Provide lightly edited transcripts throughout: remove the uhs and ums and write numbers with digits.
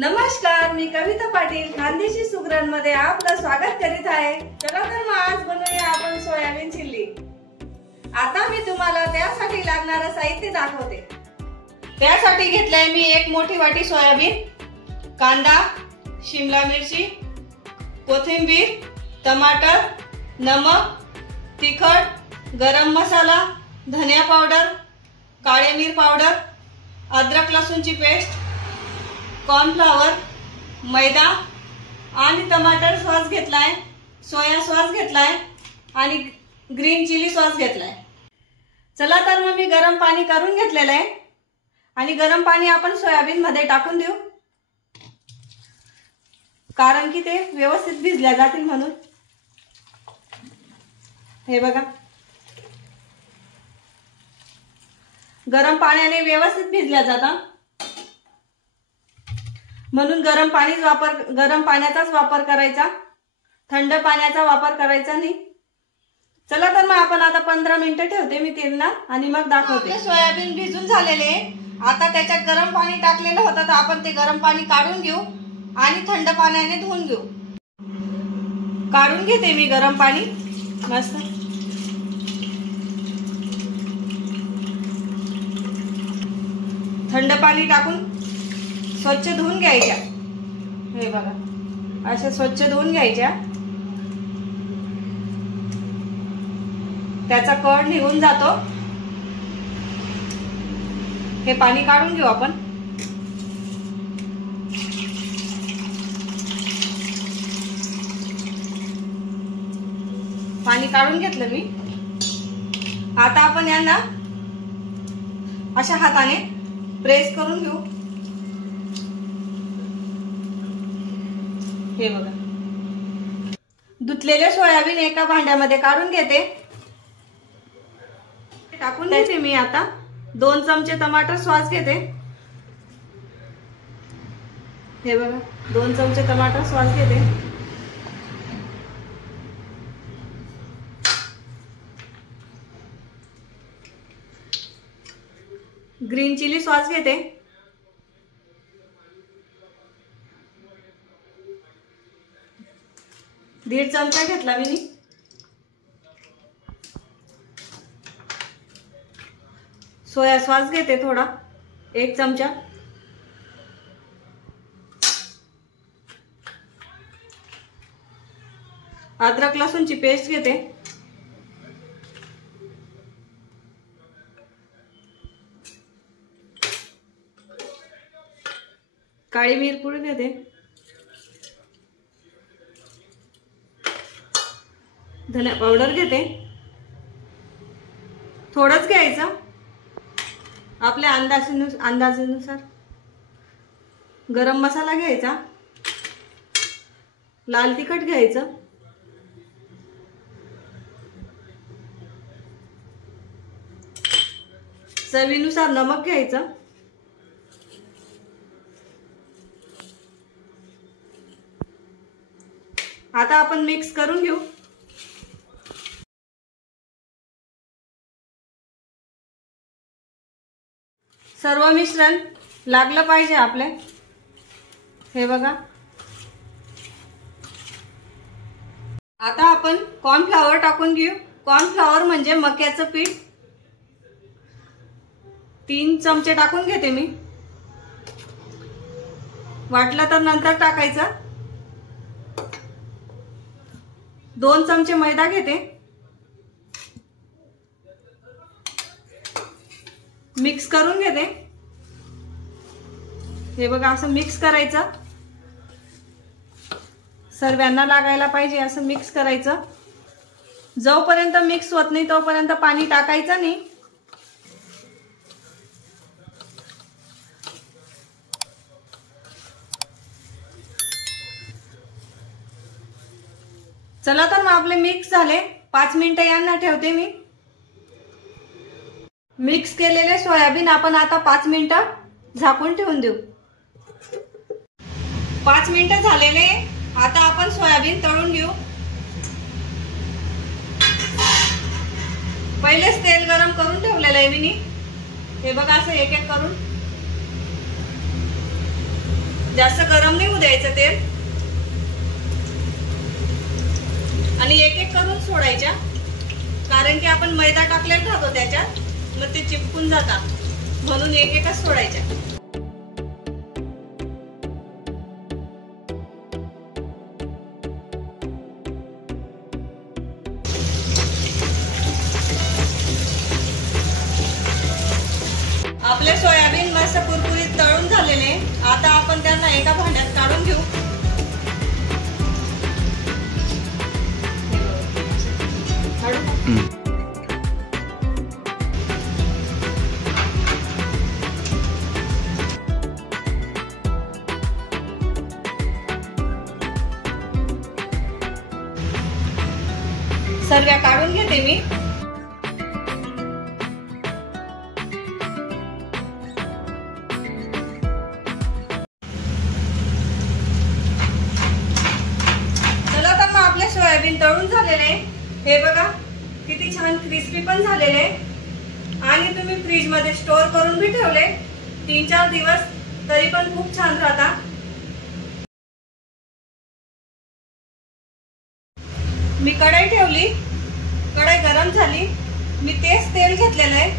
नमस्कार, मी कविता पाटील खानदेशी सुगरणमध्ये आपलं स्वागत करीत आहे। चला तर मग आज बनवूया आपण सोयाबीन चिल्ली। आता मी तुम्हाला त्यासाठी लागणारे साहित्य दाखवते। त्यासाठी घेतलंय मी एक मोठी वाटी सोयाबीन, कांदा, शिमला मिरची, कोथिंबीर, टमाटर, नमक, तिखट, गरम मसाला, धनिया पावडर, काळे मिर पावडर, अद्रक लसूणची पेस्ट, कॉर्नफ्लॉवर, मैदा आणि टमाटर सॉस घेतलाय, सोया सॉस घेतलाय आणि ग्रीन चिली सॉस घेतलाय। चला तर मग मी गरम पाणी करून घेतलेलं आहे आणि गरम पाणी आपण सोयाबीन मध्ये टाकून देऊ, कारण की ते व्यवस्थित भिजल्या जातील म्हणून। हे बघा, गरम पाण्याने व्यवस्थित भिजल्या जातात म्हणून गरम पाण्याचाच वापर करायचा, थंड पाण्याचा वापर करायचा नाही। चला तर मग आपण आता 15 मिनिटं ठेवते मी तेलला आणि मग दाखवते। सोयाबीन भिजून झालेले, आता त्याच्यात गरम पाणी टाकलेलं होतं तर आपण ते गरम पाणी काढून घेऊ आणि थंड पाण्याने धुवून घेऊ। काढून घेते मी गरम पाणी मस्त। थंड पाणी टाकून स्वच्छ धुवून घ्यायच्या। हे बघा, अशा स्वच्छ धुवून घ्यायच्या, त्याचा कड निघून जातो। हे पाणी काढून घेऊ आपण। पाणी काढून घेतलं मी। आता आपण यांना अशा हाताने प्रेस करून घेऊ। हे बघा, धुतलेले सोयाबीन एका भांड्यामध्ये काढून घेते, टाकून घेते मी। आता 2 चमचे टमाटर सॉस घेते। हे बघा, 2 चमचे टमाटर सॉस घेते। ग्रीन चिली सॉस घेते। दीड चमचा घेतला मी। सोया सॉस घेते थोडा, 1 चमचा। अद्रक लसूणची पेस्ट घेते। काळी मिरपूड घेते। धनिया पावडर घेते, थोडंच घ्यायचं आपल्या अंदाजानुसार। गरम मसाला घ्यायचा, लाल तिखट घ्यायचं, चवीनुसार नमक घ्यायचं। आता आपण मिक्स करून घेऊ। सर्व मिश्रण लागलं पाहिजे आपले। हे बघा, आता आपण कॉर्नफ्लॉवर टाकून घेऊ। कॉर्नफ्लॉवर म्हणजे मक्याचं पीठ, 3 चमचे टाकून घेते मी। वाटलं तर नंतर टाकायचं। 2 चमचे मैदा घेते, मिक्स करून घेते। हे बघा, असं मिक्स करायचं, सर्वांना लागायला पाहिजे असं मिक्स करायचं। जोपर्यंत मिक्स होत नाही तोपर्यंत पाणी टाकायचं नाही। चला तर मग आपले मिक्स झाले, 5 मिनिटं यांना ठेवते मी। मिक्स केलेले सोयाबीन आपण आता 5 मिनिटं झाकून ठेवून देऊ। 5 मिनिटं झालेले, आता आपण सोयाबीन तळून घेऊ। पहिलेच तेल गरम करून ठेवलेलं आहे मी। हे बघा, असं एक एक करून जास्त गरम नाही होऊ द्यायचं तेल आणि एक एक करून सोडायच्या, कारण की आपण मैदा टाकलेला राहतो त्याच्यात, मग ते चिपकून जातात, म्हणून एक एकच सोडायच्या. आपले सोयाबीन मस्त कुरकुरीत तळून झालेले. आता आपण त्यांना एका भांड्यात काढून घेऊ. सर्व काढून घेते मी. सोयाबीन तळून झालेले. हे बघा किती छान क्रिस्पी पण झालेले आणि तुम्ही फ्रीज मध्ये स्टोर करून भी ठेवले 3-4 दिवस तरी पण खूप छान राहता. मी कढई ठेवली, कढई गरम झाली, मी तेच तेल घेतलेलं आहे.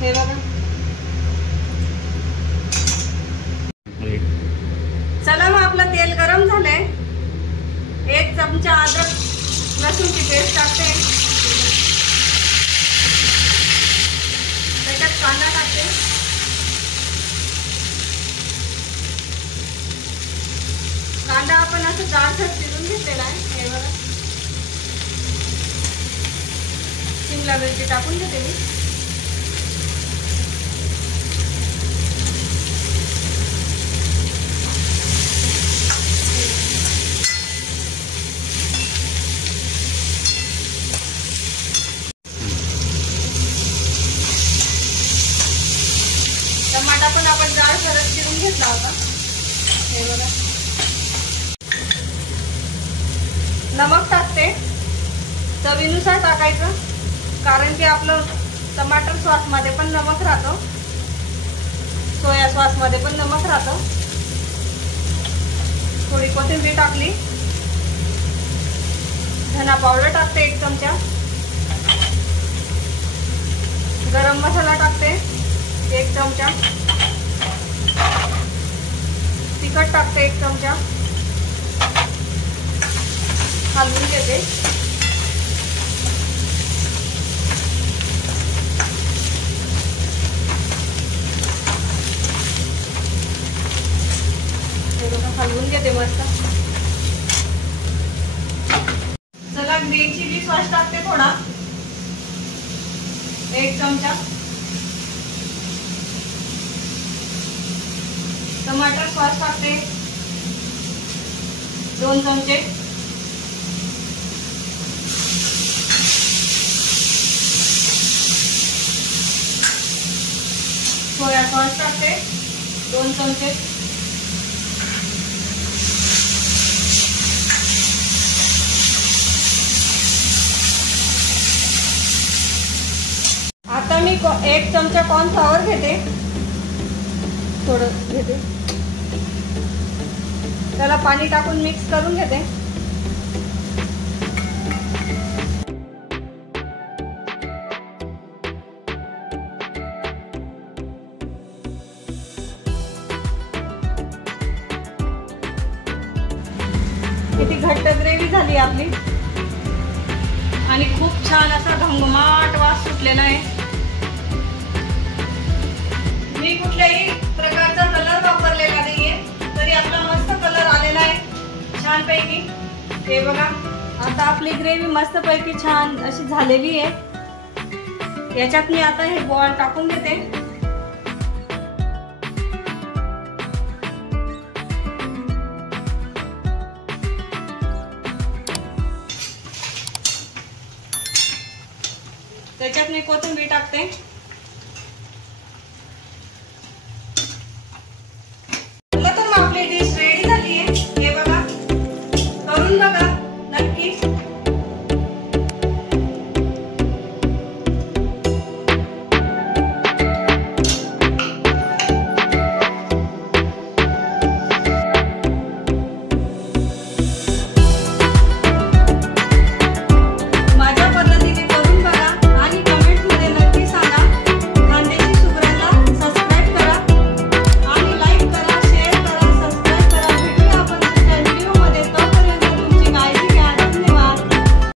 हे बघा. चला मग आपलं तेल गरम झालंय. 1 चमचा अद्रक लसूणची पेस्ट टाकते. त्याच्यात कांदा टाकते. कांदा आपण असं जाडसर चिरून घेतलेला आहे. हे बघा. शिमला मिरची टाकून घेते मी. टमाटा पण आपण जाड सरस चिरून घेतला होता. हे बघा. नमक टाकते. चवीनुसार टाकायचं, कारण की आपलं टमाटर सॉस मध्ये पण नमक राहतो, सोया सॉस मध्ये पण नमक राहतो. थोडी कोथिंबीर टाकली. धना पावडर टाकते 1 चमचा. गरम मसाला टाकते 1 चमचा. तिखट टाकते 1 चमचा. हलवून घेते. हलवून घेते मस्त. चला ग्रीन चिली सॉस टाकते थोडा 1 चमचा. टमाटर सॉस टाकते 2 चमचे. सोया सॉस टाकते 2 चमचे. आता मी 1 चमचा कॉर्नफ्लॉवर घेते. थोडं घेते. त्याला पाणी टाकून मिक्स करून घेते. किती घट्ट ग्रेव्ही झाली आपली आणि खूप छान असा घमघमाट वास सुटलेला आहे. मी कुठल्याही प्रकारचा कलर वापरलेला नाहीये, तरी आपला मस्त कलर आलेला आहे छानपैकी. हे बघा. आता आपली ग्रेव्ही मस्तपैकी छान अशी झालेली आहे. याच्यात मी आता हे बॉल टाकून घेते. त्याच्यात मी कोथिंबीर टाकते.